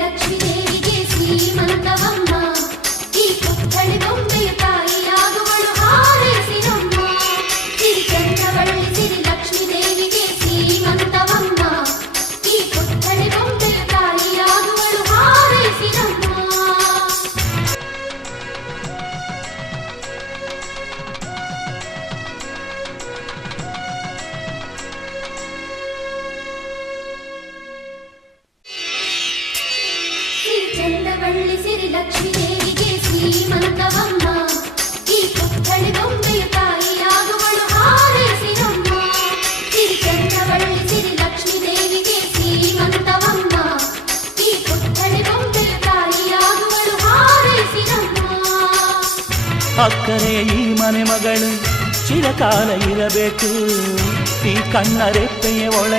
ಲಕ್ಷ್ಮೀ ದೇವಿಗೆ ಶ್ರೀಮಂತವಮ್ಮ ಈ ಪುತ್ಥಳಿ ಬೊಂಬೆಯ ತಾಯಿಯಾಗುವಳು ಹಾರೈಸಿರಮ್ಮ ಸಿರಿ ಚಂದ್ರವಳ್ಳಿ ಸಿರಿ ಲಕ್ಷ್ಮೀ ದೇವಿಗೆ ಶ್ರೀಮಂತವಮ್ಮ ಈ ಪುತ್ಥಳಿ ಬೊಂಬೆಯ ತಾಯಿಯಾಗುವಳು ಹಾರೈಸಿರಮ್ಮ ಚಂದವಳ್ಳಿ ಸಿರಿ ಲಕ್ಷ್ಮೀ ದೇವಿಗೆ ಶ್ರೀಮಂತವಮ್ಮ ಈ ಪುತ್ಥಳಿ ಬೊಂಬೆಯ ತಾಯಿಯಾಗುವಳು ಹಾರೈಸಿರಮ್ಮ ಸಿರಿ ಚಂದವಳ್ಳಿ ಸಿರಿ ಲಕ್ಷ್ಮೀ ದೇವಿಗೆ ಶ್ರೀಮಂತವಮ್ಮ ಈ ಪುತ್ಥಳಿ ಬೊಂಬೆಯ ತಾಯಿಯಾಗುವಳು ಹಾರೈಸಿರಮ್ಮ ಅಕ್ಕರೆಯ ಈ ಮನೆ ಮಗಳು ಚಿರಕಾಲ ಇರಬೇಕು ಈ ಕಣ್ಣ ರೆಪ್ಪೆಯ ಒಳಗೆ